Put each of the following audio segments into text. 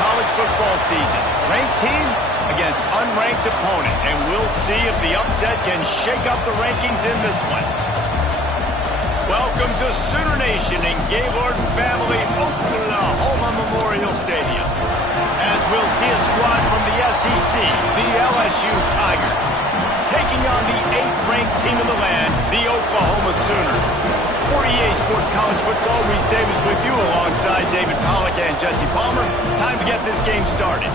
college football season. Ranked team against unranked opponent, and we'll see if the upset can shake up the rankings in this one. Welcome to Sooner Nation in Gaylord Family Oklahoma Memorial Stadium. As we'll see a squad from the SEC, the LSU Tigers, taking on the 8th-ranked team in the land, the Oklahoma Sooners. For EA Sports College Football, Reese Davis with you alongside David Pollack and Jesse Palmer. Time to get this game started.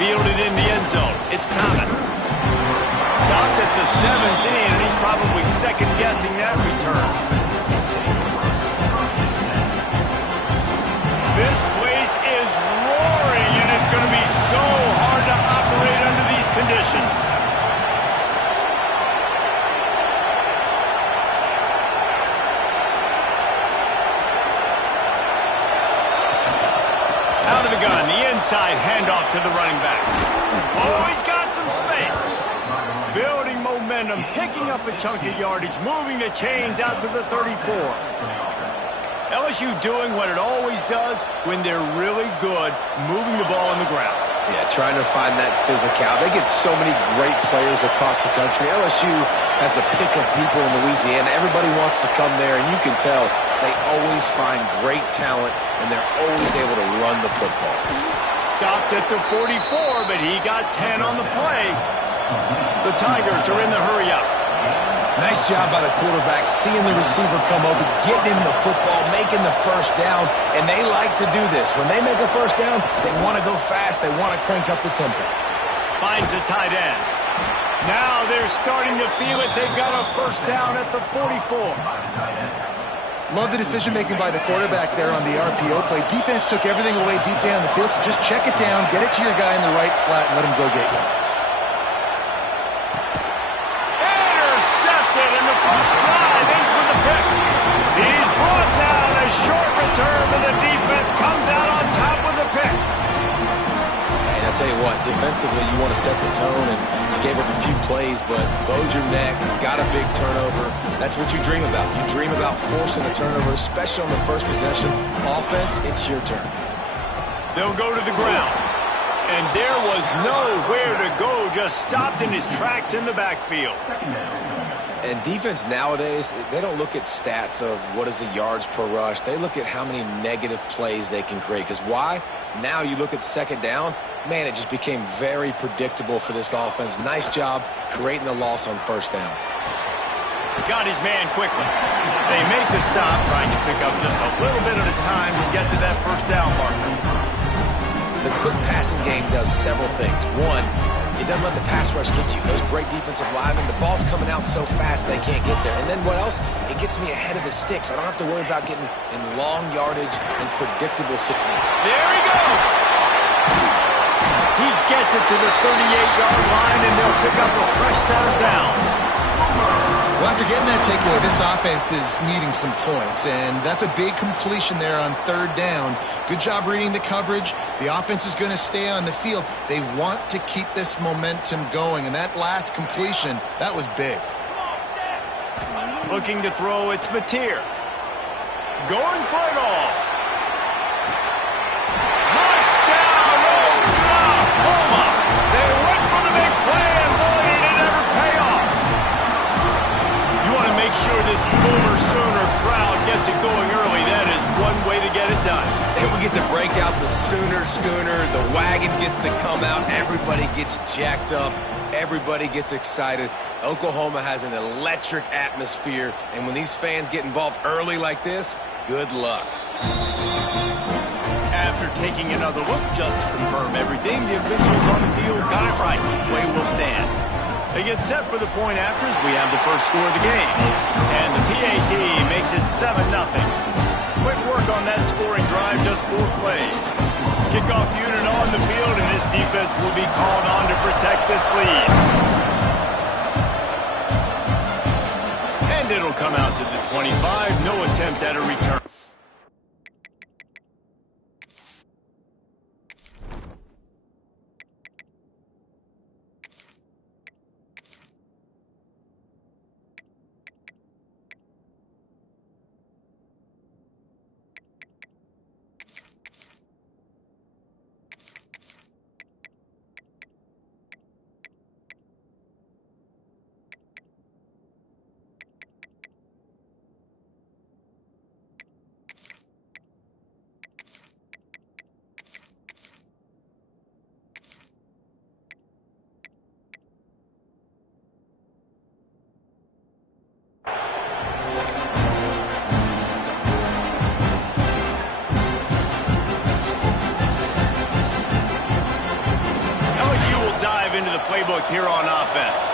Fielded in the end zone. It's Thomas. Stopped at the 17, and he's probably second-guessing that return. This place is roaring, and it's going to be so hard to operate under these conditions. Out of the gun, the inside handoff to the running back. Oh, he's got some space. Building momentum, picking up a chunk of yardage, moving the chains out to the 34. LSU doing what it always does when they're really good, moving the ball on the ground. Yeah, trying to find that physicality. They get so many great players across the country. LSU has the pick of people in Louisiana. Everybody wants to come there, and you can tell they always find great talent, and they're always able to run the football. Stopped at the 44, but he got 10 on the play. The Tigers are in the hurry-up. Nice job by the quarterback, seeing the receiver come open, getting him the football, making the first down, and they like to do this. When they make a first down, they want to go fast. They want to crank up the tempo. Finds a tight end. Now they're starting to feel it. They've got a first down at the 44. Love the decision-making by the quarterback there on the RPO play. Defense took everything away deep down the field, so just check it down, get it to your guy in the right flat, and let him go get yards. Intercepted, and the first drive ends with a pick. He's brought down. A short return, and the defense comes out on top with a pick. And I'll tell you what, defensively, you want to set the tone, and you gave up a few plays, but bowed your neck, got a big turnover. That's what you dream about. You dream about forcing a turnover, especially on the first possession. Offense, it's your turn. They'll go to the ground. And there was nowhere to go, just stopped in his tracks in the backfield. And defense nowadays, they don't look at stats of what is the yards per rush. They look at how many negative plays they can create. Because why? Now you look at second down, man, it just became very predictable for this offense. Nice job creating the loss on first down. Got his man quickly. They make the stop, trying to pick up just a little bit at a time to get to that first down marker. The quick passing game does several things. One, it doesn't let the pass rush get you. Those great defensive linemen, the ball's coming out so fast they can't get there. And then what else? It gets me ahead of the sticks. I don't have to worry about getting in long yardage and predictable situations. There he goes! He gets it to the 38-yard line, and they'll pick up a fresh set of downs. Well, after getting that takeaway, this offense is needing some points, and that's a big completion there on third down. Good job reading the coverage. The offense is going to stay on the field. They want to keep this momentum going, and that last completion, that was big. Looking to throw, it's Mateer. Going for it all. Touchdown, Oklahoma! They went for the big play, and boy, did it ever pay off. You want to make sure this Boomer Sooner crowd gets it going early. That is one way to get it done. And we get to break out the Sooner Schooner. The wagon gets to come out. Everybody gets jacked up. Everybody gets excited. Oklahoma has an electric atmosphere, and when these fans get involved early like this, good luck. After taking another look just to confirm everything, the officials on the field got it right. Play will stand. They get set for the point afters. We have the first score of the game. And the PAT makes it 7-0. Quick work on that scoring drive. drive, just 4 plays. Kickoff unit on the field, and this defense will be called on to protect this lead. And it'll come out to the 25. No attempt at a return. Into the playbook here on offense.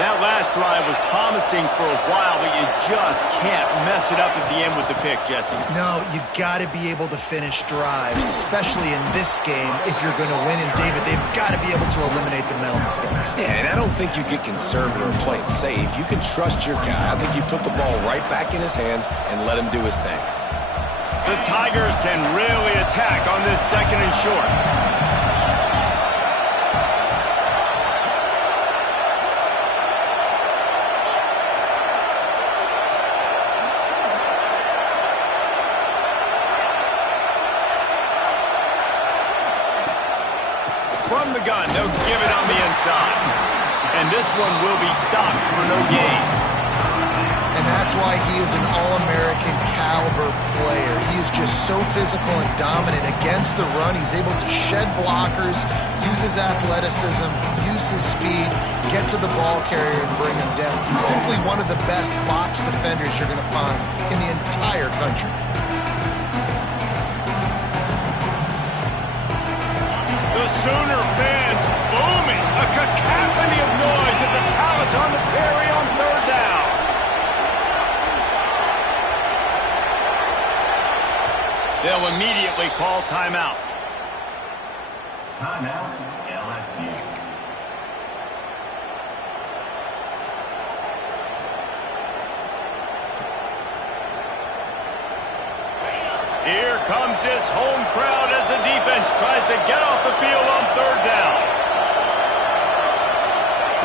That last drive was promising for a while, but you just can't mess it up at the end with the pick, Jesse. No, you got to be able to finish drives, especially in this game. If you're going to win, and David, they've got to be able to eliminate the mental mistakes. Yeah, and I don't think you get conservative or play it safe. You can trust your guy. I think you put the ball right back in his hands and let him do his thing. The Tigers can really attack on this 2nd and short. From the gun, they'll give it on the inside. And this one will be stopped for no gain. And that's why he is an All-American caliber player. He is just so physical and dominant against the run. He's able to shed blockers, use his athleticism, use his speed, get to the ball carrier and bring him down. He's simply one of the best box defenders you're going to find in the entire country. The Sooner fans booming. A cacophony of noise at the Palace on the Prairie on 3rd down. They'll immediately call timeout. Timeout, LSU. Here comes this home crowd as the defense tries to get off the field on 3rd down.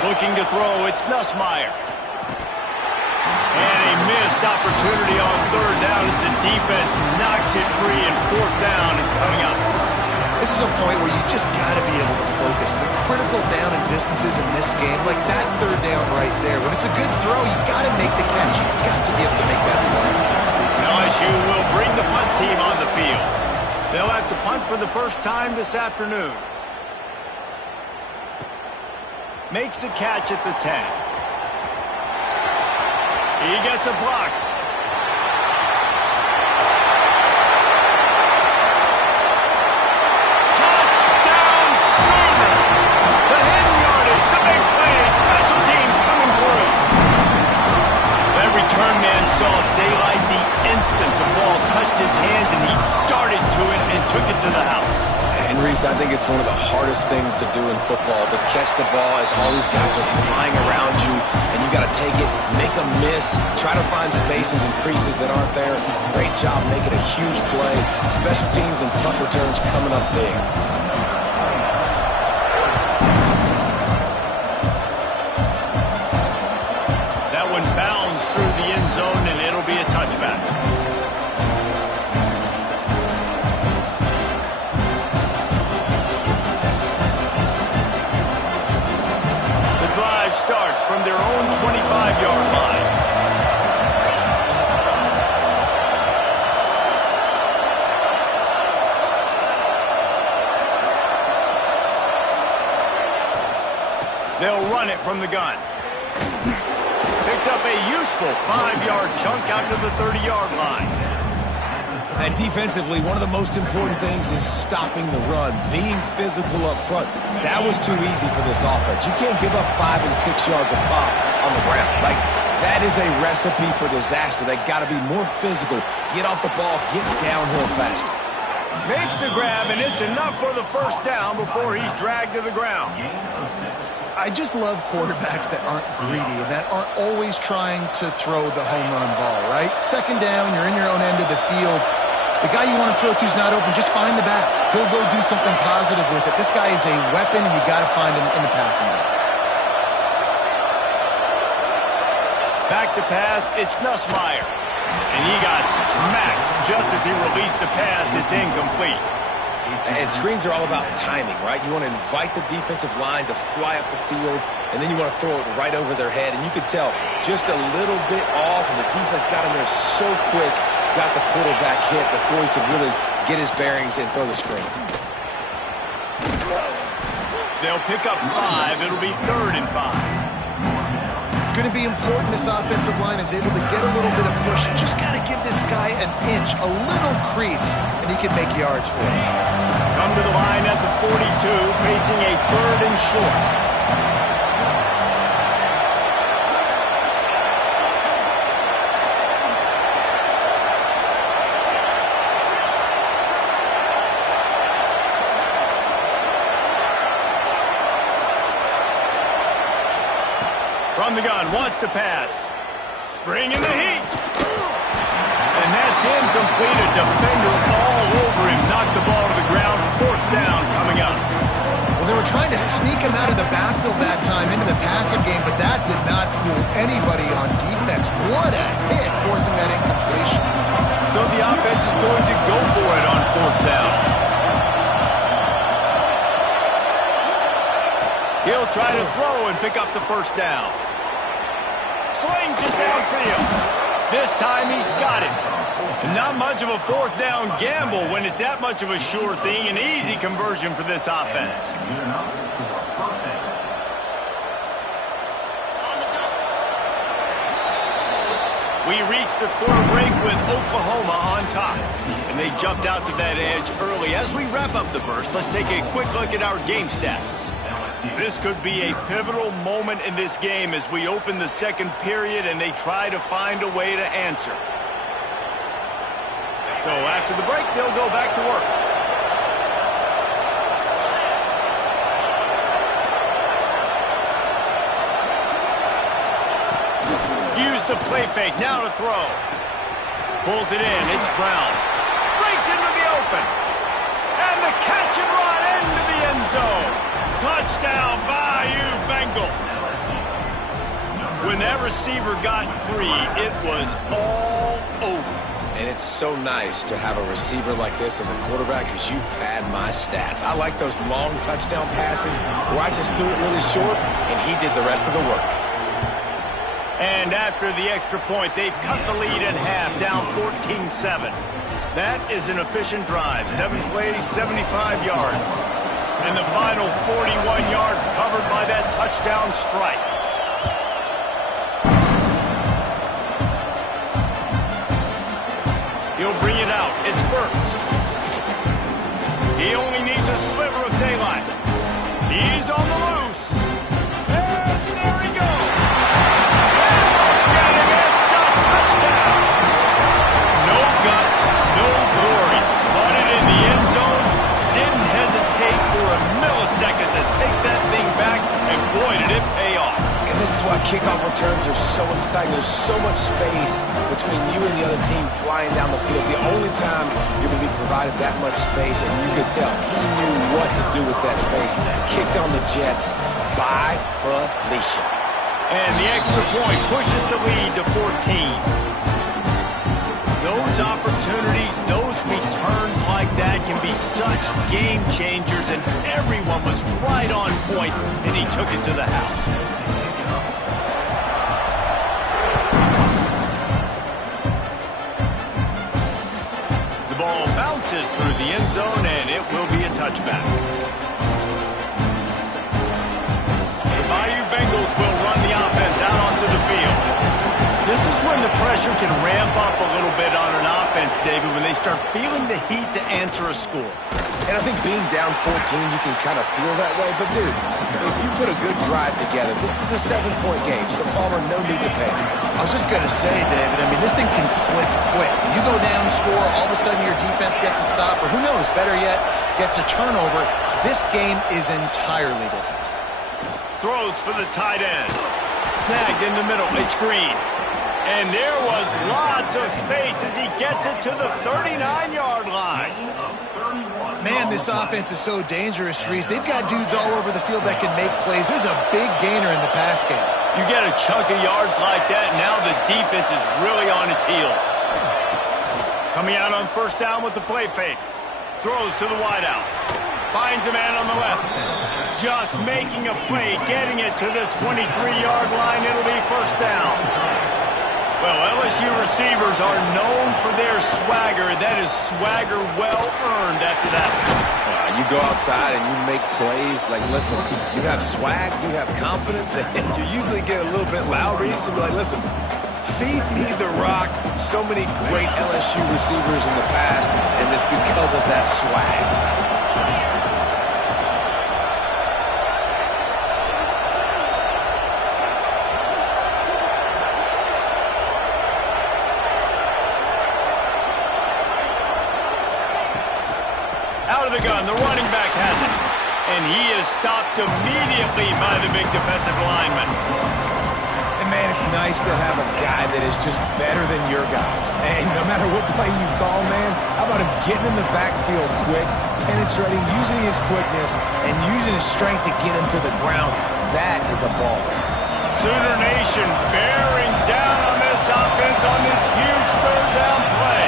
Looking to throw, it's Nussmeier. And a missed opportunity on 3rd down as the defense knocks it free, and 4th down is coming up. This is a point where you just got to be able to focus. The critical down and distances in this game, like that 3rd down right there. When it's a good throw, you got to make the catch. You got to be able to make that play. LSU will bring the punt team on the field. They'll have to punt for the first time this afternoon. Makes a catch at the 10. He gets a block. Touchdown Sooners! The hidden yardage, the big play, special teams coming through. That return man saw daylight the instant the ball touched his hands, and he darted to it and took it to the house. And Reese, I think it's one of the hardest things to do in football, to catch the ball as all these guys are flying around you, and you got to take it, make a miss, try to find spaces and creases that aren't there. Great job making a huge play. Special teams and punt returns coming up big. That one bounds through the end zone, and it'll be a touchback. Starts from their own 25-yard line. They'll run it from the gun. Picks up a useful 5-yard chunk out to the 30-yard line. And defensively, one of the most important things is stopping the run, being physical up front. That was too easy for this offense. You can't give up 5 and 6 yards a pop on the ground. Like, that is a recipe for disaster. They got to be more physical, get off the ball, get downhill faster. Makes the grab, and it's enough for the first down before he's dragged to the ground. I just love quarterbacks that aren't greedy and that aren't always trying to throw the home run ball, right? Second down, you're in your own end of the field. The guy you want to throw to is not open. Just find the back. He'll go do something positive with it. This guy is a weapon, and you got to find him in the passing game. Back to pass, it's Nussmeier. And he got smacked just as he released the pass. It's incomplete. And screens are all about timing, right? You want to invite the defensive line to fly up the field, and then you want to throw it right over their head. And you could tell just a little bit off, and the defense got in there so quick, got the quarterback hit before he could really get his bearings and throw the screen. They'll pick up 5. It'll be 3rd and 5. It's going to be important this offensive line is able to get a little bit of push. You just got to give this guy an inch, a little crease, and he can make yards for it. Come to the line at the 42, facing a 3rd and short. From the gun, wants to pass. Bringing the heat. And that's incomplete. A defender all over him. Knocked the ball to the ground. 4th down coming up. Well, they were trying to sneak him out of the backfield that time into the passing game, but that did not fool anybody on defense. What a hit, forcing that incompletion. So the offense is going to go for it on 4th down. He'll try to throw and pick up the 1st down. Slings it downfield. This time he's got it. And not much of a 4th down gamble when it's that much of a sure thing. An easy conversion for this offense. We reached the quarter break with Oklahoma on top. And they jumped out to that edge early. As we wrap up the first, let's take a quick look at our game stats. This could be a pivotal moment in this game as we open the second period and they try to find a way to answer. So after the break, they'll go back to work. Use the play fake, now to throw. Pulls it in, it's Brown. Breaks into the open. And the catch and run into the end zone. Touchdown, Bayou Bengals. When that receiver got free, it was all over. And it's so nice to have a receiver like this as a quarterback because you pad my stats. I like those long touchdown passes where I just threw it really short and he did the rest of the work. And after the extra point, they've cut the lead in half, down 14-7. That is an efficient drive. 7 plays, 75 yards. And the final 41 yards covered by that touchdown strike. He'll bring it out. It's Burks. He only needs a sliver of daylight. He's on the loose. And there he goes. And it's a touchdown. No guts, no glory. Caught it in the end zone. Didn't hesitate for a millisecond to take that thing back. And boy, did it pay off. And this is why kickoff returns are so exciting. There's so much space between you and the other team flying down the field. The only time you're going to be provided that much space, and you could tell he knew what to do with that space. Kicked on the Jets by Felicia. And the extra point pushes the lead to 14. Those opportunities, those returns like that can be such game changers, and everyone was right on point, and he took it to the house. The ball bounces through the end zone, and it will be a touchback. The Bayou Bengals will run the offense out onto the field. This is when the pressure can ramp up a little bit on an offense, David, when they start feeling the heat to answer a score. And I think being down 14, you can kind of feel that way. But, dude, if you put a good drive together, this is a 7-point game, so Palmer, no need to panic. I was just going to say, David, I mean, this thing can flip quick. You go down score, all of a sudden your defense gets a stop, or who knows, better yet, gets a turnover. This game is entirely different. Throws for the tight end. Snagged in the middle. It's Green. And there was lots of space as he gets it to the 39-yard line. Man, this offense is so dangerous, Reese. They've got dudes all over the field that can make plays. There's a big gainer in the pass game. You get a chunk of yards like that, now the defense is really on its heels. Coming out on first down with the play fake. Throws to the wideout. Finds a man on the left. Just making a play, getting it to the 23-yard line. It'll be first down. Well, LSU receivers are known for their swagger. That is swagger well-earned after that. You go outside and you make plays. Like, listen, you have swag, you have confidence, and you usually get a little bit loud. You used to be like, listen, feed me the rock. So many great LSU receivers in the past, and it's because of that swag. Out of the gun, the running back has it. And he is stopped immediately by the big defensive lineman. And, man, it's nice to have a guy that is just better than your guys. And no matter what play you call, man, how about him getting in the backfield quick, penetrating, using his quickness, and using his strength to get him to the ground. That is a ball. Sooner Nation bearing down on this offense on this huge third down play.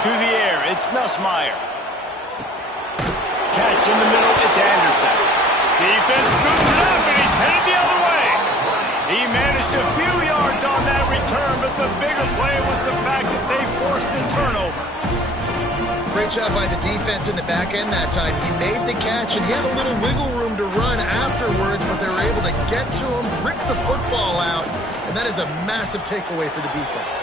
To the air, it's Nussmeier. Catch in the middle, it's Anderson. Defense scoops it up, and he's headed the other way. He managed a few yards on that return, but the bigger play was the fact that they forced the turnover. Great job by the defense in the back end that time. He made the catch, and he had a little wiggle room to run afterwards, but they were able to get to him, rip the football out, and that is a massive takeaway for the defense.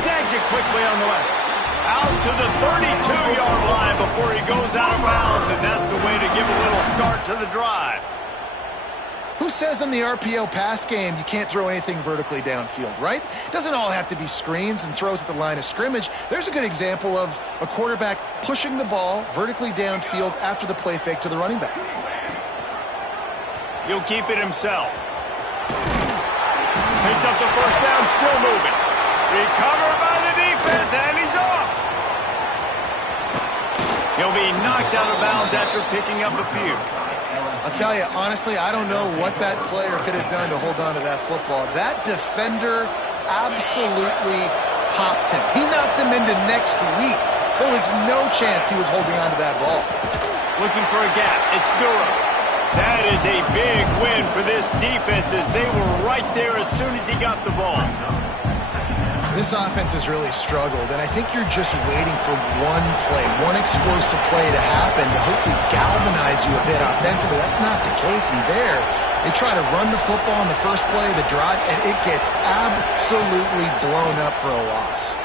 Snags it quickly on the left. Out to the 32-yard line before he goes out of bounds, and that's the way to give a little start to the drive. Who says in the RPO pass game you can't throw anything vertically downfield, right? It doesn't all have to be screens and throws at the line of scrimmage. There's a good example of a quarterback pushing the ball vertically downfield after the play fake to the running back. He'll keep it himself. Picks up the first down, still moving. Recovered by the defense, and he's off. He'll be knocked out of bounds after picking up a few. I'll tell you, honestly, I don't know what that player could have done to hold on to that football. That defender absolutely popped him. He knocked him into next week. There was no chance he was holding on to that ball. Looking for a gap. It's Durham. That is a big win for this defense as they were right there as soon as he got the ball. This offense has really struggled, and I think you're just waiting for one play, one explosive play to happen to hopefully galvanize you a bit offensively. That's not the case in there. They try to run the football in the first play of the drive, and it gets absolutely blown up for a loss.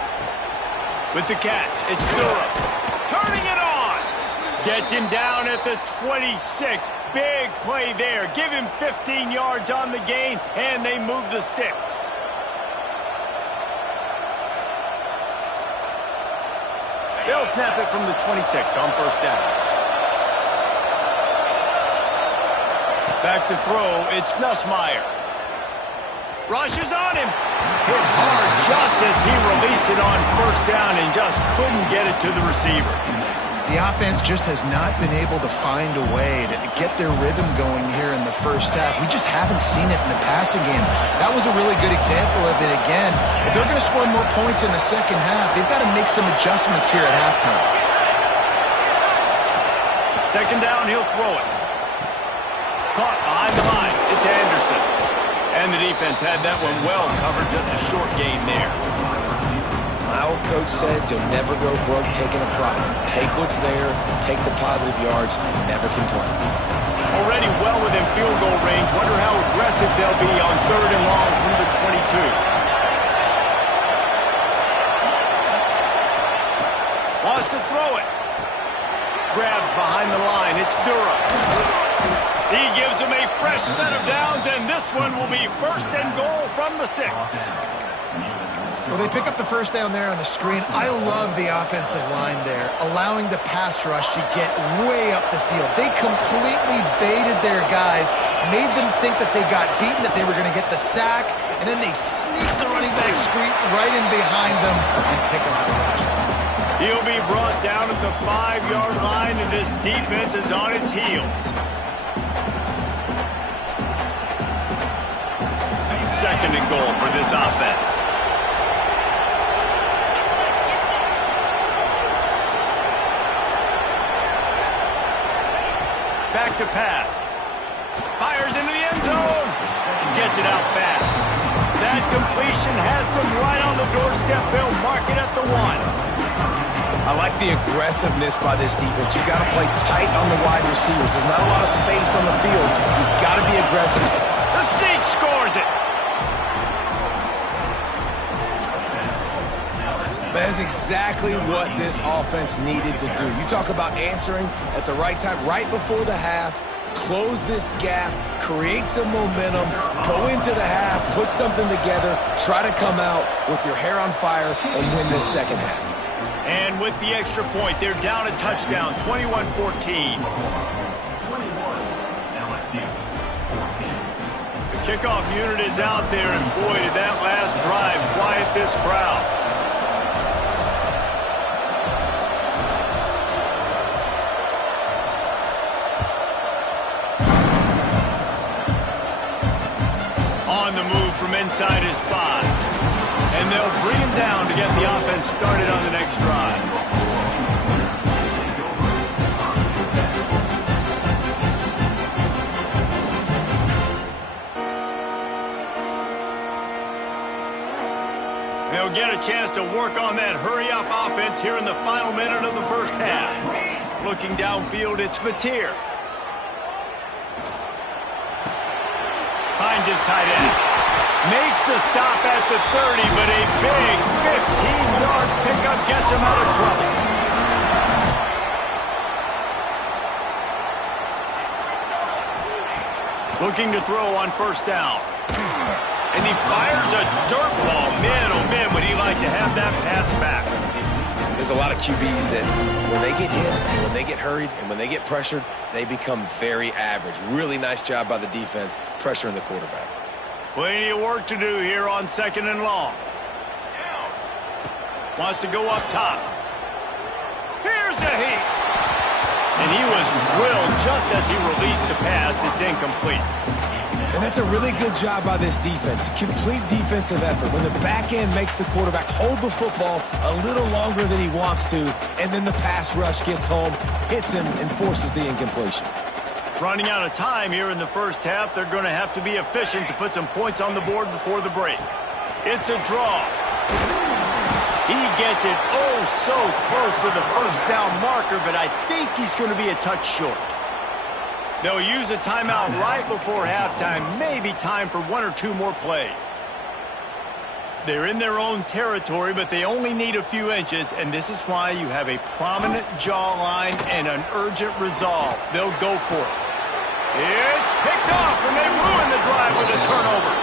With the catch, it's Durham. Turning it on. Gets him down at the 26. Big play there. Give him 15 yards on the gain, and they move the sticks. They'll snap it from the 26 on first down. Back to throw, it's Nussmeier. Rushes on him. Hit hard just as he released it on first down and just couldn't get it to the receiver. The offense just has not been able to find a way to get their rhythm going here in the first half. We just haven't seen it in the passing game. That was a really good example of it again. If they're going to score more points in the second half, they've got to make some adjustments here at halftime. Second down, he'll throw it. Caught behind the line. It's Anderson. And the defense had that one well covered. Just a short gain there. My old coach said you'll never go broke taking a profit. Take what's there, take the positive yards, and never complain. Already well within field goal range. Wonder how aggressive they'll be on third and long from the 22. Wants to throw it. Grabbed behind the line. It's Durham. He gives him a fresh set of downs, and this one will be first and goal from the 6. Well, they pick up the first down there on the screen. I love the offensive line there, allowing the pass rush to get way up the field. They completely baited their guys, made them think that they got beaten, that they were going to get the sack, and then they sneaked the running back screen right in behind them and pick up the flash. He'll be brought down at the 5-yard line, and this defense is on its heels. Second and goal for this offense. Back to pass. Fires into the end zone. Gets it out fast. That completion has them right on the doorstep. They'll mark it at the 1. I like the aggressiveness by this defense. You've got to play tight on the wide receivers. There's not a lot of space on the field. You've got to be aggressive. The Sneak scores it. That is exactly what this offense needed to do. You talk about answering at the right time, right before the half, close this gap, create some momentum, go into the half, put something together, try to come out with your hair on fire and win this second half. And with the extra point, they're down a touchdown, 21-14. The kickoff unit is out there, and boy, did that last drive quiet this crowd. On the move from inside his 5. And they'll bring him down to get the offense started on the next drive. They'll get a chance to work on that hurry-up offense here in the final minute of the first half. Looking downfield, it's Mateer. Finds his tight end. Makes the stop at the 30, but a big 15-yard pickup gets him out of trouble. Looking to throw on first down. And he fires a dirt ball. Man, oh man, would he like to have that pass back. There's a lot of QBs that when they get hit, and when they get hurried, and when they get pressured, they become very average. Really nice job by the defense, pressuring the quarterback. Plenty of work to do here on second and long. Wants to go up top. Here's the heat. And he was drilled just as he released the pass. It's incomplete. And that's a really good job by this defense. Complete defensive effort. When the back end makes the quarterback hold the football a little longer than he wants to, and then the pass rush gets home, hits him, and forces the incompletion. Running out of time here in the first half. They're going to have to be efficient to put some points on the board before the break. It's a draw. He gets it oh so close to the first down marker, but I think he's going to be a touch short. They'll use a timeout right before halftime. Maybe time for 1 or 2 more plays. They're in their own territory, but they only need a few inches, and this is why you have a prominent jawline and an urgent resolve. They'll go for it. It's picked off, and they ruin the drive with a turnover.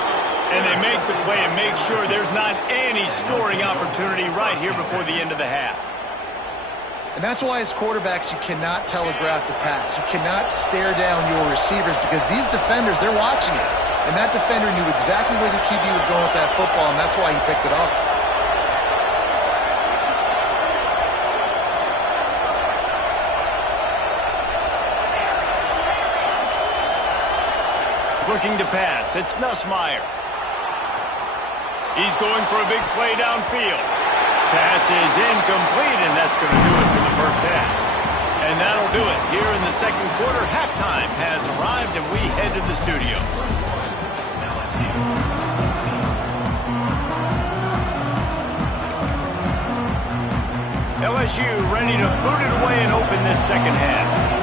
And they make the play and make sure there's not any scoring opportunity right here before the end of the half. And that's why as quarterbacks you cannot telegraph the pass. You cannot stare down your receivers because these defenders, they're watching it. And that defender knew exactly where the QB was going with that football, and that's why he picked it off. Looking to pass. It's Nussmeier. He's going for a big play downfield. Pass is incomplete, and that's going to do it for the first half. And that'll do it here in the second quarter. Halftime has arrived, and we head to the studio. LSU ready to boot it away and open this second half.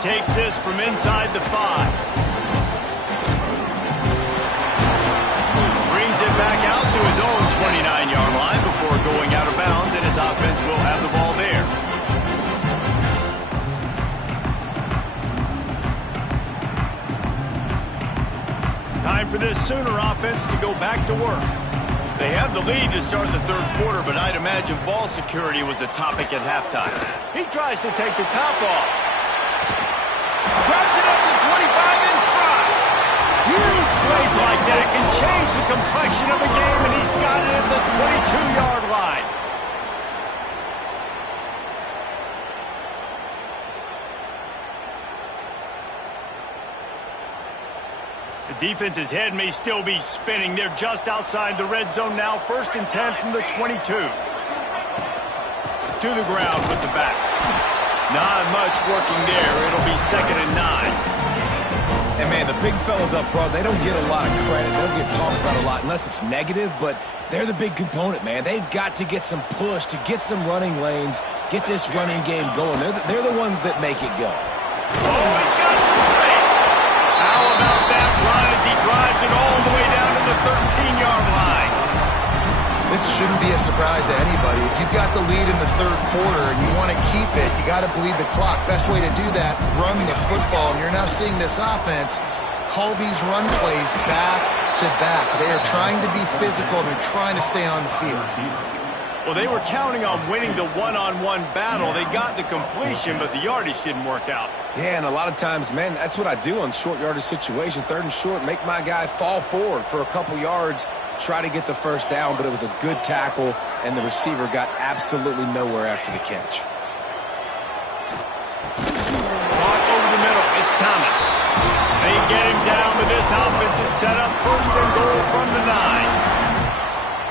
Takes this from inside the 5. Brings it back out to his own 29-yard line before going out of bounds, and his offense will have the ball there. for this Sooner offense to go back to work. They have the lead to start the third quarter, but I'd imagine ball security was a topic at halftime. He tries to take the top off. Grabs it up to 25 in stride. Huge plays like that can change the complexion of a game, and he's got it at the 22-yard line. The defense's head may still be spinning. They're just outside the red zone now. 1st and 10 from the 22. To the ground with the back. Not much working there. It'll be 2nd and 9. And, man, the big fellas up front, they don't get a lot of credit. They don't get talked about a lot unless it's negative, but they're the big component, man. They've got to get some push, to get some running lanes, get this running game going. They're the ones that make it go. Oh, he's got some space. How about that run as he drives it all the way down to the 13-yard line? This shouldn't be a surprise to anybody. If you've got the lead in the third quarter and you want to keep it, you got to bleed the clock. Best way to do that, run the football. And you're now seeing this offense call these run plays back to back. They are trying to be physical. They're trying to stay on the field. Well, they were counting on winning the one-on-one battle. They got the completion, but the yardage didn't work out. Yeah, and a lot of times, man, that's what I do on short yardage situation. 3rd and short, make my guy fall forward for a couple yards, try to get the first down, but it was a good tackle, and the receiver got absolutely nowhere after the catch. Caught over the middle. It's Thomas. They get him down, but this offense is set up 1st and goal from the 9.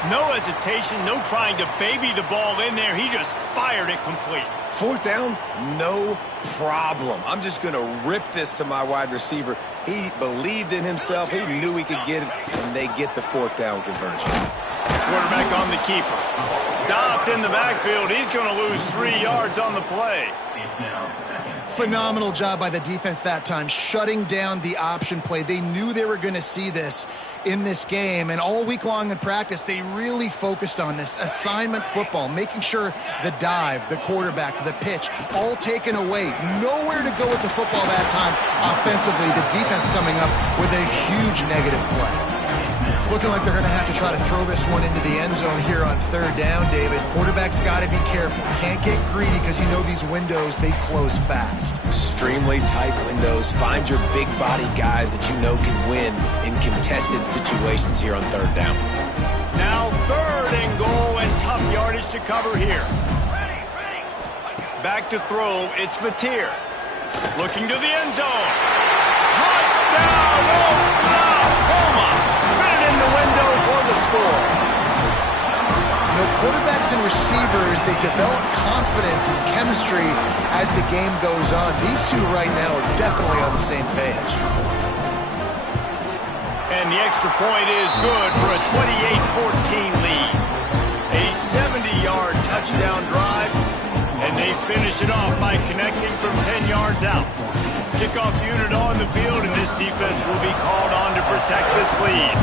No hesitation, no trying to baby the ball in there. He just fired it complete. 4th down, no problem. I'm just going to rip this to my wide receiver. He believed in himself. He knew he could get it, and they get the 4th down conversion. Quarterback on the keeper. Stopped in the backfield. He's going to lose 3 yards on the play. Phenomenal job by the defense that time, shutting down the option play. They knew they were going to see this in this game, and all week long in practice, they really focused on this assignment football, making sure the dive, the quarterback, the pitch, all taken away. Nowhere to go with the football that time offensively. The defense coming up with a huge negative play. It's looking like they're going to have to try to throw this one into the end zone here on 3rd down, David. Quarterback's got to be careful. Can't get greedy because you know these windows, they close fast. Extremely tight windows. Find your big body guys that you know can win in contested situations here on 3rd down. Now 3rd and goal and tough yardage to cover here. Back to throw, it's Mateer. Looking to the end zone. Touchdown, Oklahoma! In the window for the score. You know, quarterbacks and receivers, they develop confidence and chemistry as the game goes on. These two right now are definitely on the same page. And the extra point is good for a 28-14 lead. A 70-yard touchdown drive, and they finish it off by connecting from 10 yards out. Kickoff unit on the field, and this defense will be called on to protect this lead.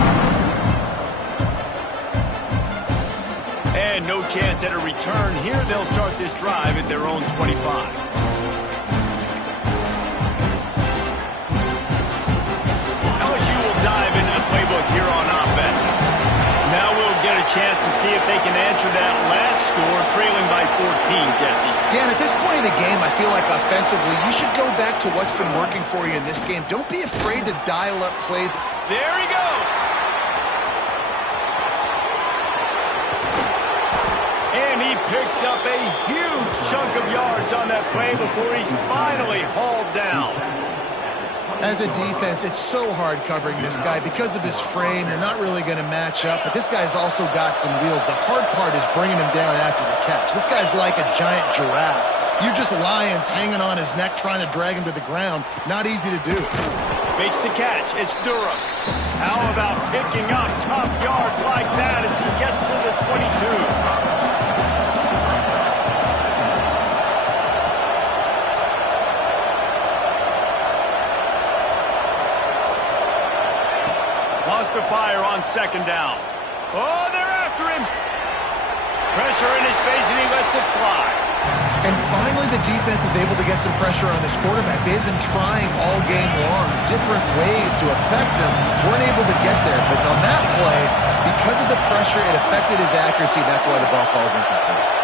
And no chance at a return here. They'll start this drive at their own 25. LSU will dive into the playbook here on offense. Now we'll get a chance to see if they can answer that last score, trailing by 14, Jesse. Yeah, and at this point in the game, I feel like offensively, you should go back to what's been working for you in this game. Don't be afraid to dial up plays. There he goes. And he picks up a huge chunk of yards on that play before he's finally hauled down. As a defense, it's so hard covering this guy. Because of his frame, you're not really going to match up, but this guy's also got some wheels. The hard part is bringing him down after the catch. This guy's like a giant giraffe. You're just lions hanging on his neck trying to drag him to the ground. Not easy to do. Makes the catch. It's Durham. How about picking up tough yards like that as he gets to the 22? Lost to fire on 2nd down. Oh, they're after him. Pressure in his face, and he lets it fly. And finally, the defense is able to get some pressure on this quarterback. They've been trying all game long, different ways to affect him. Weren't able to get there. But on that play, because of the pressure, it affected his accuracy. That's why the ball falls incomplete.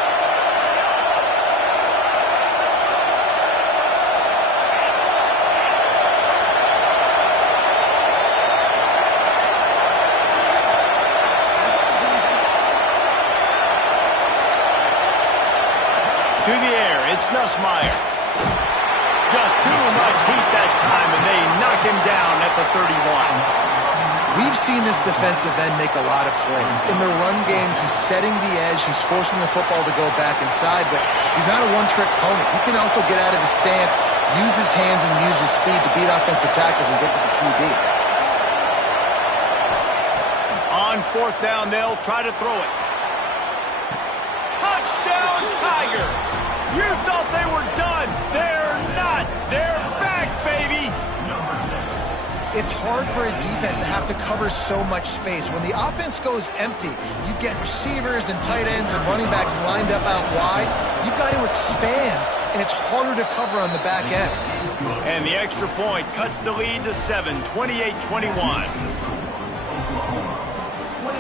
To the air, it's Nussmeier. Just too much heat that time, and they knock him down at the 31. We've seen this defensive end make a lot of plays. In the run game, he's setting the edge. He's forcing the football to go back inside, but he's not a one-trick pony. He can also get out of his stance, use his hands, and use his speed to beat offensive tackles and get to the QB. On fourth down, they'll try to throw it. Touchdown, Tigers! You thought they were done. They're not. They're back, baby. It's hard for a defense to have to cover so much space. When the offense goes empty, you get receivers and tight ends and running backs lined up out wide. You've got to expand, and it's harder to cover on the back end. And the extra point cuts the lead to 7, 28-21.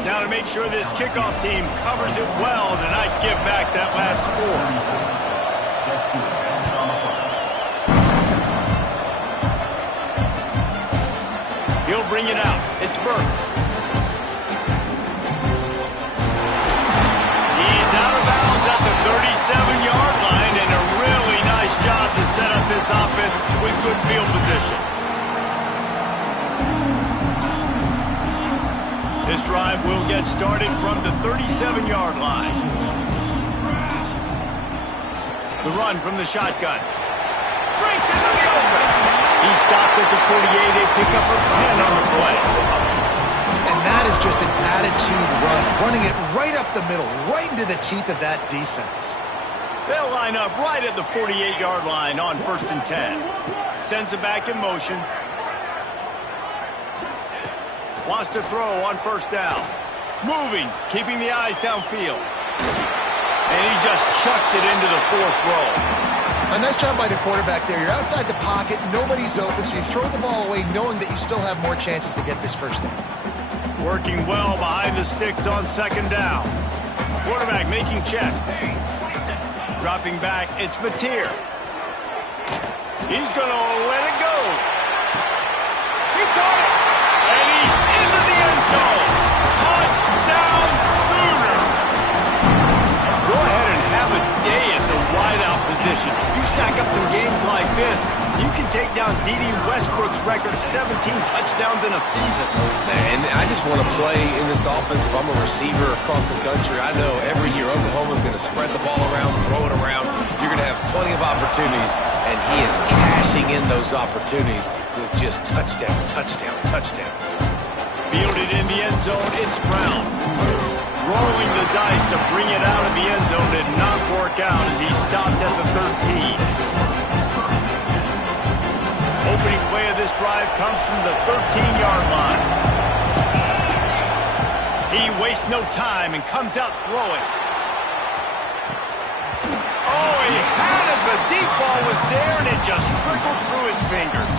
Now to make sure this kickoff team covers it well to not give back that last score. He'll bring it out. It's Burks. He's out of bounds at the 37-yard line, and a really nice job to set up this offense with good field position. This drive will get started from the 37-yard line. The run from the shotgun. Breaks into the open. He stopped at the 48, a pickup of 10 on the play. And that is just an attitude run, running it right up the middle, right into the teeth of that defense. They'll line up right at the 48-yard line on 1st and 10. Sends it back in motion. Wants to throw on 1st down. Moving, keeping the eyes downfield. And he just chucks it into the 4th row. A nice job by the quarterback there. You're outside the pocket, nobody's open, so you throw the ball away knowing that you still have more chances to get this 1st down. Working well behind the sticks on 2nd down. Quarterback making checks. Dropping back, it's Mateer. He's going to let it go. He caught it. And he's into the end zone. Touchdown Sooners. Go ahead and have a day at the wideout position. You stack up some games like this, you can take down D.D. Westbrook's record of 17 touchdowns in a season. Man, I just want to play in this offense. If I'm a receiver across the country, I know every year Oklahoma's going to spread the ball around, throw it around. You're going to have plenty of opportunities, and he is cashing in those opportunities with just touchdowns. Fielded in the end zone, it's Brown. Rolling the dice to bring it out of the end zone did not work out as he stopped at the 13. Opening play of this drive comes from the 13-yard line. He wastes no time and comes out throwing. Oh, he had it. The deep ball was there, and it just trickled through his fingers.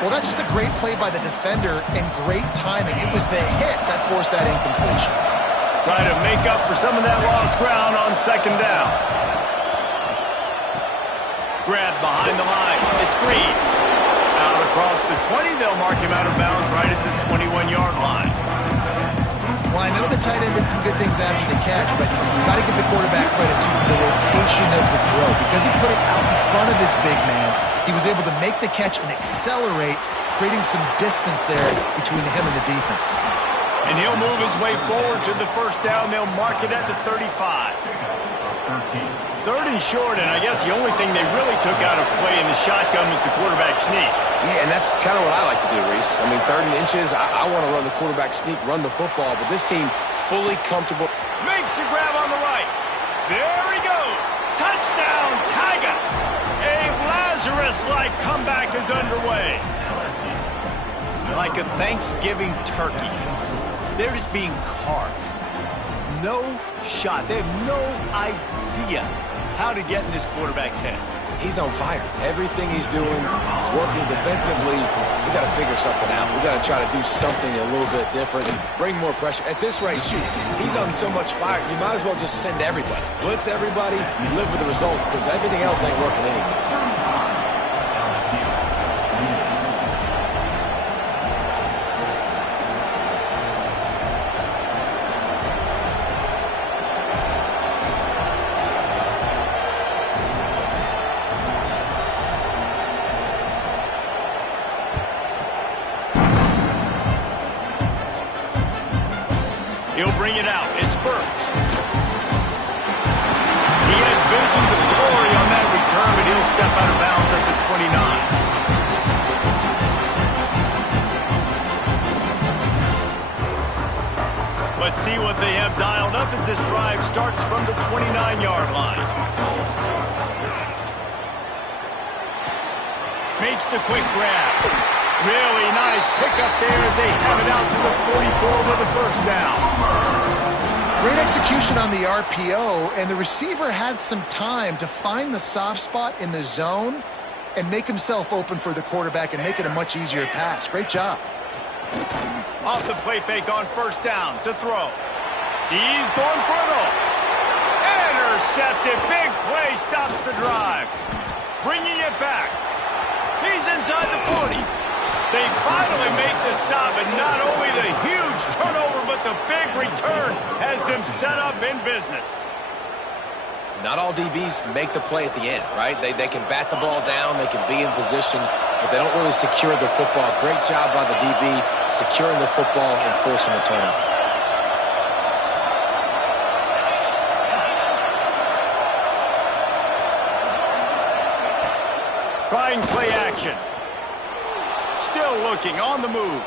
Well, that's just a great play by the defender and great timing. It was the hit that forced that incompletion. Try to make up for some of that lost ground on 2nd down. Grab behind the line. It's Green. Out across the 20, they'll mark him out of bounds right at the 21-yard line. Well, I know the tight end did some good things after the catch, but you've got to give the quarterback credit to the location of the throw. Because he put it out in front of his big man, he was able to make the catch and accelerate, creating some distance there between him and the defense. And he'll move his way forward to the 1st down. They'll mark it at the 35. 3rd and short, and I guess the only thing they really took out of play in the shotgun was the quarterback sneak. Yeah, and that's kind of what I like to do, Reese. I mean, 3rd and inches, I want to run the quarterback sneak, run the football, but this team fully comfortable. Makes the grab on the right. There he goes. Touchdown, Tigers. A Lazarus-like comeback is underway. Like a Thanksgiving turkey. They're just being carved. No shot. They have no idea how to get in this quarterback's head. He's on fire. Everything he's doing, he's working defensively. We got to figure something out. We got to try to do something a little bit different and bring more pressure. At this rate, shoot, he's on so much fire, you might as well just send everybody. Blitz everybody, live with the results, because everything else ain't working anyways. He'll bring it out. It's Burks. He had visions of glory on that return, but he'll step out of bounds at the 29. Let's see what they have dialed up as this drive starts from the 29-yard line. Makes the quick grab. Really nice pickup there as they have it out to the 44 with a first down. Great execution on the RPO, and the receiver had some time to find the soft spot in the zone and make himself open for the quarterback and make it a much easier pass. Great job. Off the play fake on first down to throw. He's going for it all. Intercepted. Big play stops the drive. Bringing it back. He's inside the 40. They finally make the stop, and not only the huge turnover, but the big return has them set up in business. Not all DBs make the play at the end, right? They can bat the ball down, they can be in position, but they don't really secure the football. Great job by the DB securing the football and forcing the turnover. Trying play action. Still looking, on the move.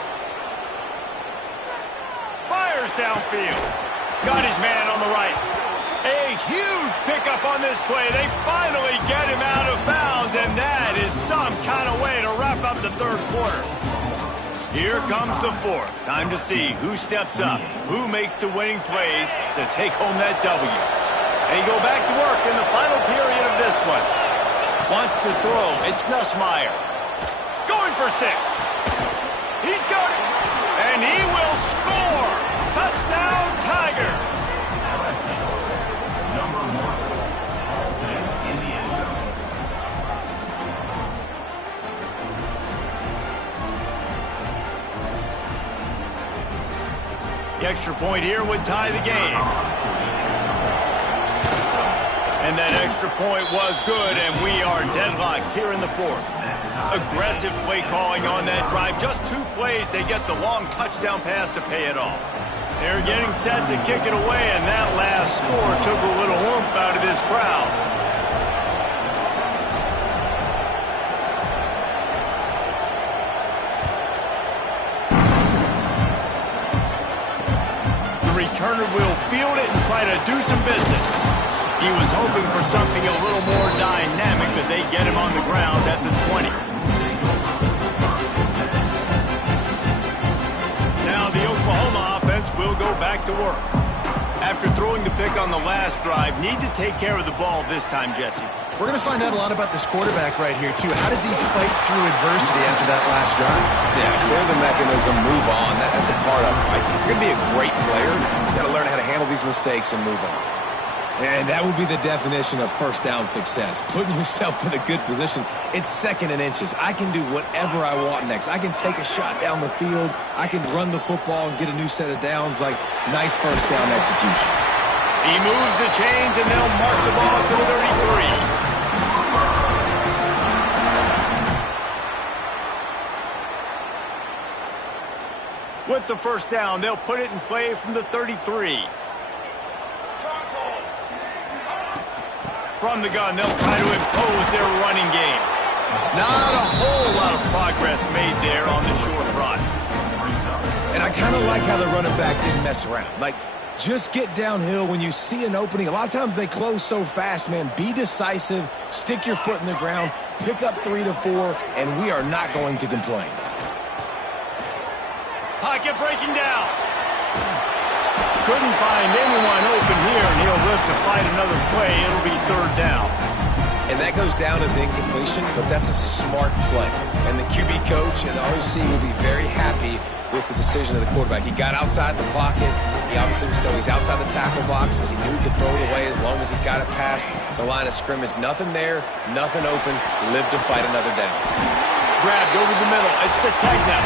Fires downfield. Got his man on the right. A huge pickup on this play. They finally get him out of bounds, and that is some kind of way to wrap up the third quarter. Here comes the fourth. Time to see who steps up, who makes the winning plays to take home that W. They go back to work in the final period of this one. Wants to throw. It's Nussmeier. Going for 6. He's got it. And he will score. Touchdown, Tigers. The extra point here would tie the game. And that extra point was good, and we are deadlocked here in the fourth. Aggressive play calling on that drive. Just 2 plays, they get the long touchdown pass to pay it off. They're getting set to kick it away, and that last score took a little oomph out of this crowd. The returner will field it and try to do some business. He was hoping for something a little more dynamic, but they get him on the ground at the 20. Now the Oklahoma offense will go back to work. After throwing the pick on the last drive, need to take care of the ball this time, Jesse. We're going to find out a lot about this quarterback right here, too. How does he fight through adversity after that last drive? Yeah, clear the mechanism, move on. That's a part of it, right? If you're going to be a great player, you've got to learn how to handle these mistakes and move on. And that would be the definition of first down success, putting yourself in a good position. It's 2nd and inches. I can do whatever I want next. I can take a shot down the field. I can run the football and get a new set of downs. Like, nice first down execution. He moves the chains, and they'll mark the ball to the 33. With the first down, they'll put it in play from the 33. From the gun, they'll try to impose their running game. Not a whole lot of progress made there on the short run. And I kind of like how the running back didn't mess around. Like, just get downhill when you see an opening. A lot of times they close so fast, man. Be decisive, stick your foot in the ground, pick up 3 to 4, and we are not going to complain. Pocket breaking down. couldn't find anyone open here, and he'll live to fight another play. It'll be third down. And that goes down as incompletion, but that's a smart play. And the QB coach and the OC will be very happy with the decision of the quarterback. He got outside the pocket. He obviously was so he's outside the tackle boxes. He knew he could throw it away as long as he got it past the line of scrimmage. Nothing there, nothing open. Live to fight another down. Grabbed over the middle. It's Sategna.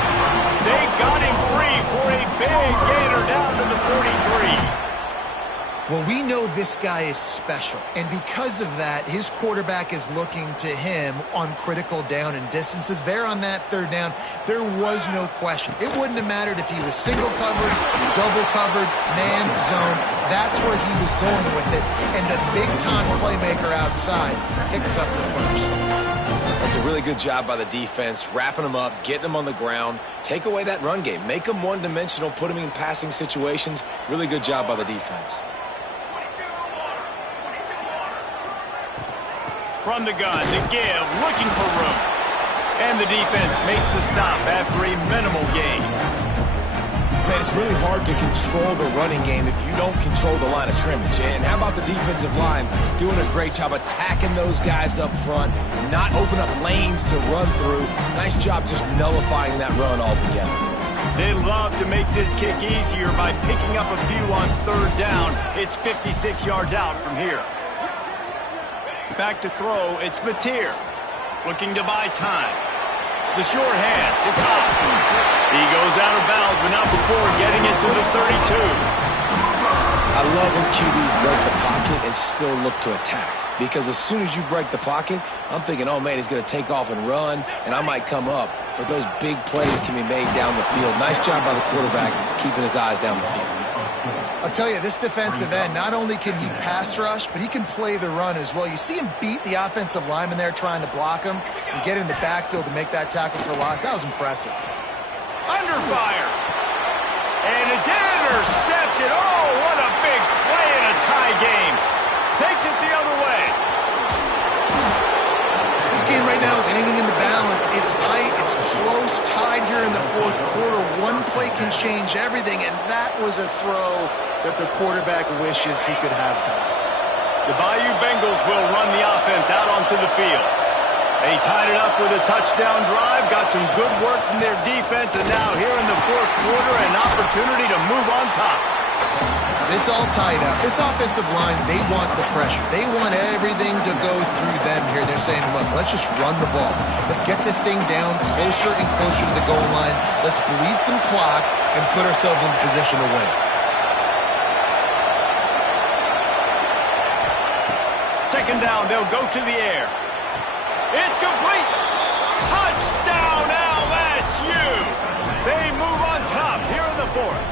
They got him free for a big gainer down to the 43. Well, we know this guy is special, and because of that, his quarterback is looking to him on critical down and distances. There on that third down, there was no question. It wouldn't have mattered if he was single covered, double covered, man, zone. That's where he was going with it, and the big-time playmaker outside picks up the first. That's a really good job by the defense, wrapping them up, getting them on the ground, take away that run game, make them one-dimensional, put them in passing situations. Really good job by the defense. From the gun, the give, looking for room. And the defense makes the stop after a minimal gain. Man, it's really hard to control the running game if you don't control the line of scrimmage. And how about the defensive line doing a great job attacking those guys up front, not open up lanes to run through. Nice job just nullifying that run altogether. They love to make this kick easier by picking up a few on third down. It's 56 yards out from here. Back to throw, it's Mateer. Looking to buy time. The short hands, it's up. He goes out of bounds, but not before getting it to the 32. I love when QBs break the pocket and still look to attack. Because as soon as you break the pocket, I'm thinking, oh man, he's going to take off and run, and I might come up. But those big plays can be made down the field. Nice job by the quarterback keeping his eyes down the field. I'll tell you, this defensive end, not only can he pass rush, but he can play the run as well. You see him beat the offensive lineman there trying to block him and get in the backfield to make that tackle for loss. That was impressive. Under fire. And it's intercepted. Oh, what a big play in a tie game. Takes it the other way. This game right now is hanging in the balance. It's tight. It's close. Tied here in the fourth quarter. One play can change everything, and that was a throw that the quarterback wishes he could have back. The Bayou Bengals will run the offense out onto the field. They tied it up with a touchdown drive, got some good work from their defense, and now here in the fourth quarter, an opportunity to move on top. It's all tied up. This offensive line, they want the pressure. They want everything to go through them here. They're saying, look, let's just run the ball. Let's get this thing down closer and closer to the goal line. Let's bleed some clock and put ourselves in position to win. Second down, they'll go to the air. It's complete. Touchdown, LSU. They move on top here in the fourth.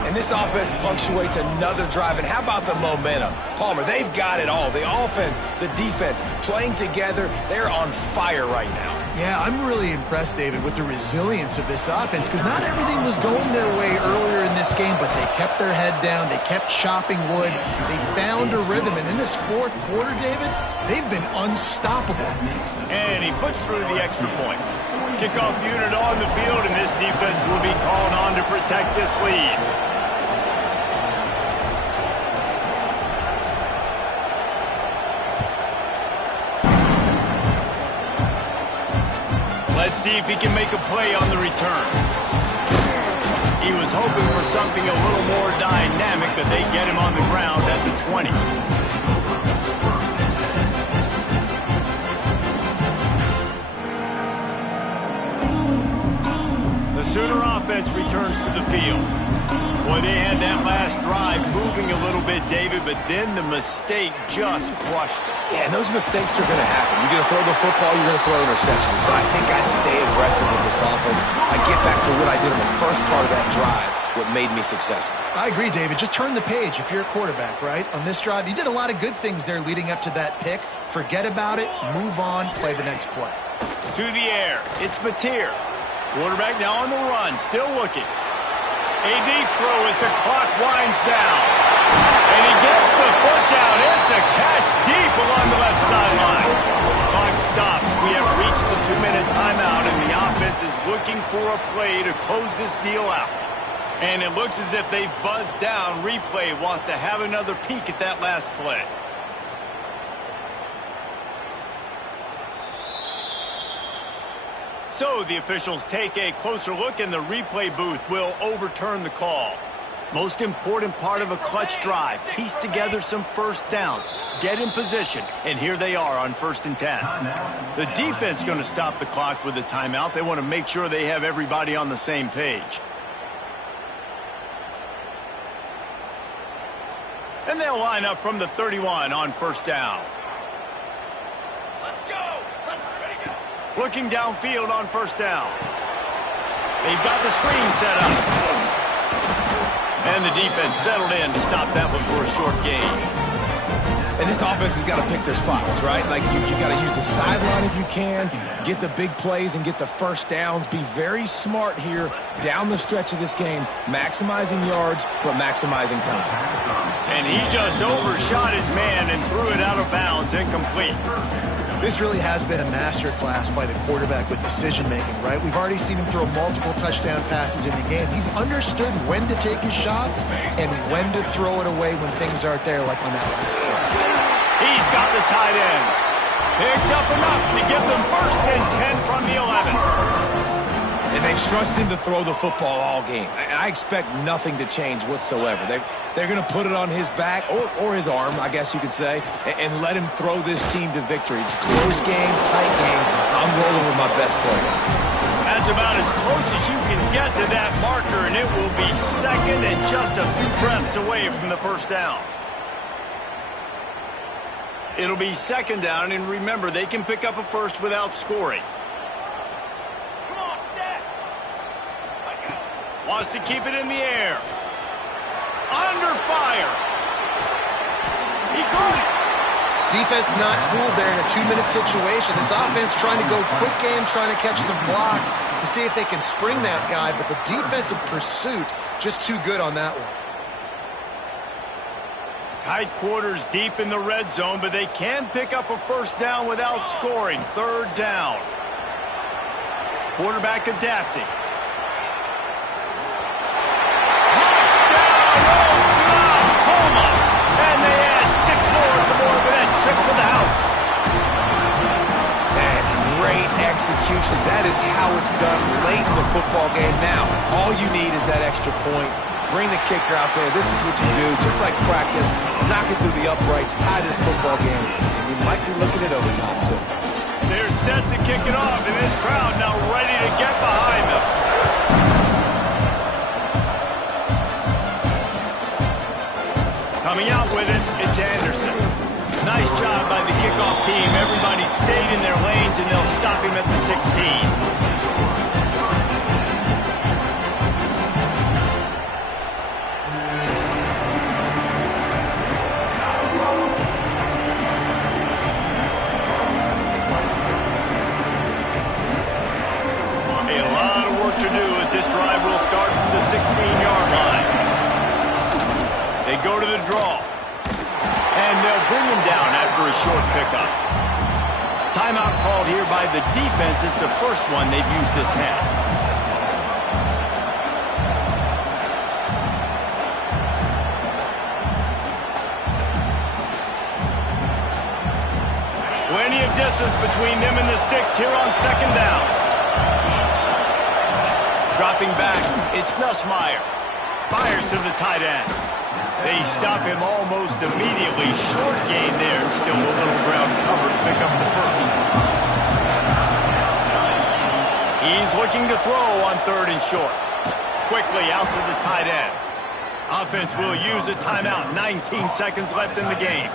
And this offense punctuates another drive. And how about the momentum? Palmer, they've got it all. The offense, the defense, playing together. They're on fire right now. Yeah, I'm really impressed, David, with the resilience of this offense because not everything was going their way earlier in this game, but they kept their head down. They kept chopping wood. They found a rhythm. And in this fourth quarter, David, they've been unstoppable. And he puts through the extra point. Kickoff unit on the field, and this defense will be called on to protect this lead. Let's see if he can make a play on the return. He was hoping for something a little more dynamic, but they get him on the ground at the 20. The Sooner offense returns to the field. Boy, they had that last drive moving a little bit, David, but then the mistake just crushed it. Yeah, and those mistakes are going to happen. You're going to throw the football, you're going to throw interceptions. But I think I stay aggressive with this offense. I get back to what I did in the first part of that drive, what made me successful. I agree, David. Just turn the page if you're a quarterback, right? On this drive, you did a lot of good things there leading up to that pick. Forget about it, move on, play the next play. To the air, it's Mateer. Quarterback now on the run, still looking. A deep throw as the clock winds down. And he gets the foot down. It's a catch deep along the left sideline. Clock stops. We have reached the 2-minute timeout, and the offense is looking for a play to close this deal out. And it looks as if they've buzzed down. Replay wants to have another peek at that last play. So the officials take a closer look, and the replay booth will overturn the call. Most important part of a clutch drive. Piece together some first downs. Get in position. And here they are on 1st and 10. The defense going to stop the clock with a timeout. They want to make sure they have everybody on the same page. And they'll line up from the 31 on 1st down. Let's go. Ready, go. Looking downfield on 1st down. They've got the screen set up. And the defense settled in to stop that one for a short gain. And this offense has got to pick their spots, right? Like, you got to use the sideline if you can, get the big plays and get the first downs. Be very smart here down the stretch of this game, maximizing yards, but maximizing time. And he just overshot his man and threw it out of bounds, incomplete. This really has been a masterclass by the quarterback with decision-making, right? We've already seen him throw multiple touchdown passes in the game. He's understood when to take his shots and when to throw it away when things aren't there, like on that last play. He's got the tight end. Picks up enough to give them 1st and 10 from the 11. And they've trusted him to throw the football all game. I expect nothing to change whatsoever. They're going to put it on his back, or his arm, I guess you could say, and let him throw this team to victory. It's a close game, tight game. I'm rolling with my best player. That's about as close as you can get to that marker, and it will be 2nd and just a few breaths away from the 1st down. It'll be 2nd down, and remember, they can pick up a first without scoring. Wants to keep it in the air. Under fire. He caught it. Defense not fooled there in a 2-minute situation. This offense trying to go quick game, trying to catch some blocks to see if they can spring that guy, but the defensive pursuit just too good on that one. Tight quarters deep in the red zone, but they can pick up a first down without scoring. 3rd down. Quarterback adapting. And they add 6 more to the board with that trip to the house. And great execution. That is how it's done late in the football game. Now, all you need is that extra point. Bring the kicker out there. This is what you do. Just like practice, knock it through the uprights, tie this football game, and we might be looking at overtime soon. They're set to kick it off, and this crowd now ready to get behind them. Coming out with it, it's Anderson. Nice job by the kickoff team. Everybody stayed in their lanes, and they'll stop him at the 16. A lot of work to do as this drive will start from the 16-yard line. They go to the draw. And they'll bring him down after a short pickup. Timeout called here by the defense. It's the first one they've used this half. Plenty of distance between them and the sticks here on 2nd down. Dropping back, it's Nussmeier. Fires to the tight end. They stop him almost immediately. Short gain there. Still a little ground cover to pick up the first. He's looking to throw on 3rd and short. Quickly out to the tight end. Offense will use a timeout. 19 seconds left in the game.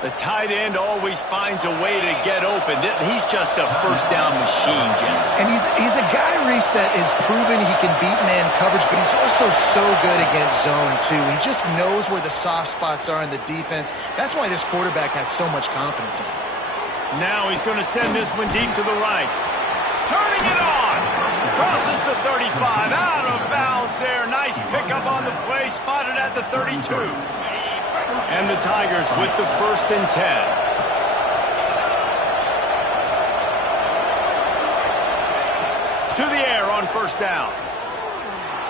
The tight end always finds a way to get open. He's just a first down machine, Jesse. And he's a guy, Reese, that is proven he can beat man coverage, but he's also so good against zone, too. He just knows where the soft spots are in the defense. That's why this quarterback has so much confidence in him. Now he's going to send this one deep to the right. Turning it on. Crosses the 35. Out of bounds there. Nice pickup on the play. Spotted at the 32. And the Tigers with the 1st and 10. To the air on 1st down.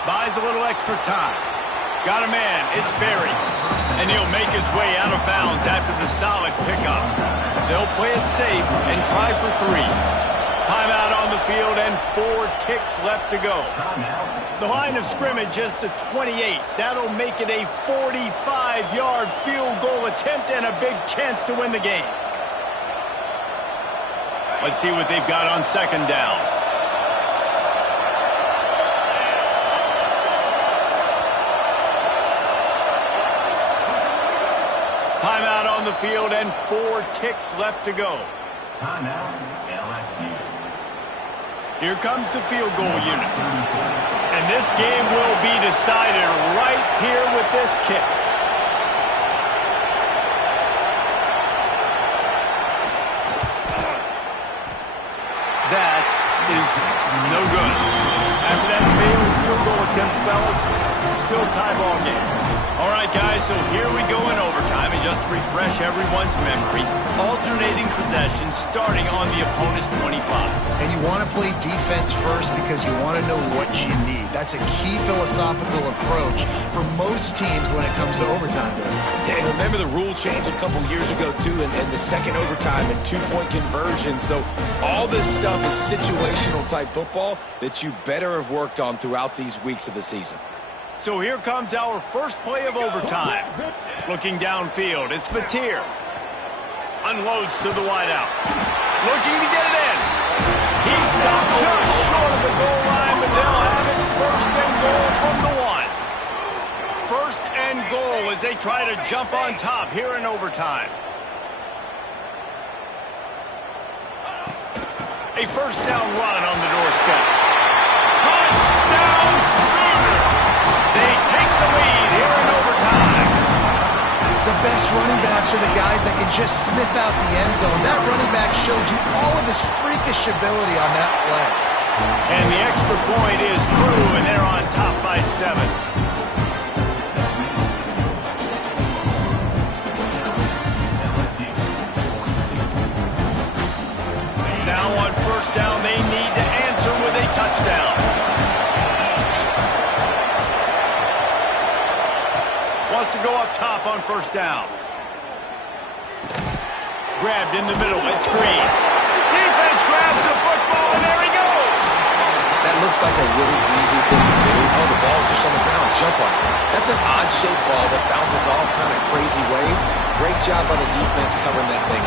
Buys a little extra time. Got a man. It's Barry. And he'll make his way out of bounds after the solid pickup. They'll play it safe and try for 3. Timeout on the field and 4 ticks left to go. The line of scrimmage is the 28. That'll make it a 45-yard field goal attempt and a big chance to win the game. Let's see what they've got on second down. Timeout on the field and 4 ticks left to go. Timeout, LSU. Here comes the field goal unit. And this game will be decided right here with this kick. That is no good. After that failed field goal attempt, fellas, still tie ball game. All right, guys, so here we go in overtime, and just to refresh everyone's memory, alternating possession starting on the opponent's 25. And you want to play defense first because you want to know what you need. That's a key philosophical approach for most teams when it comes to overtime. Yeah, and remember the rule change a couple years ago, too, and the second overtime and 2-point conversion. So all this stuff is situational type football that you better have worked on throughout these weeks of the season. So here comes our first play of overtime. Looking downfield, it's Mateer. Unloads to the wideout. Looking to get it in. He stopped just short of the goal line, but they'll have it first and goal from the 1. First and goal as they try to jump on top here in overtime. A first down run on the doorstep. Touchdown Sooners! They take the lead here in overtime. The best running backs are the guys that can just sniff out the end zone. That running back showed you all of his freakish ability on that play. And the extra point is true, and they're on top by 7. Now on first down, they need to answer with a touchdown. Wants to go up top on first down. Grabbed in the middle. It's Green. Defense grabs the football, and there he goes. That looks like a really easy thing to do. Oh, the ball's just on the ground. Jump on it. That's an odd-shaped ball that bounces all kind of crazy ways. Great job by the defense covering that thing